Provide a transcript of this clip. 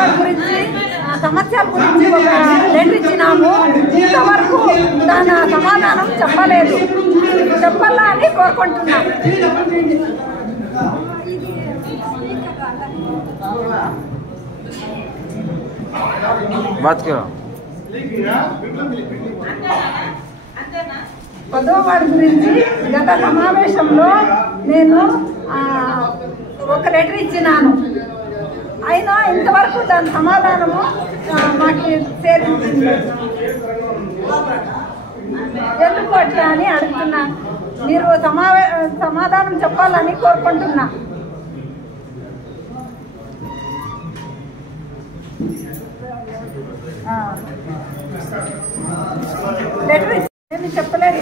పెద్దవాడి గురించి సమస్యల గురించి ఒక లెటర్ ఇచ్చినాము. ఇంతవరకు దాని సమాధానం చెప్పలేదు. చెప్పాలా అని కోరుకుంటున్నాం. పెద్దవాడి గురించి గత సమావేశంలో నేను ఒక లెటర్ ఇచ్చినాను. అయినా ఇంతవరకు దాని సమాధానము మాకు చేరింది. ఎందుకు అట్లా అని అడుగుతున్నా. మీరు సమాధానం చెప్పాలని కోరుకుంటున్నా. లెటర్ ఏమి చెప్పలేదు.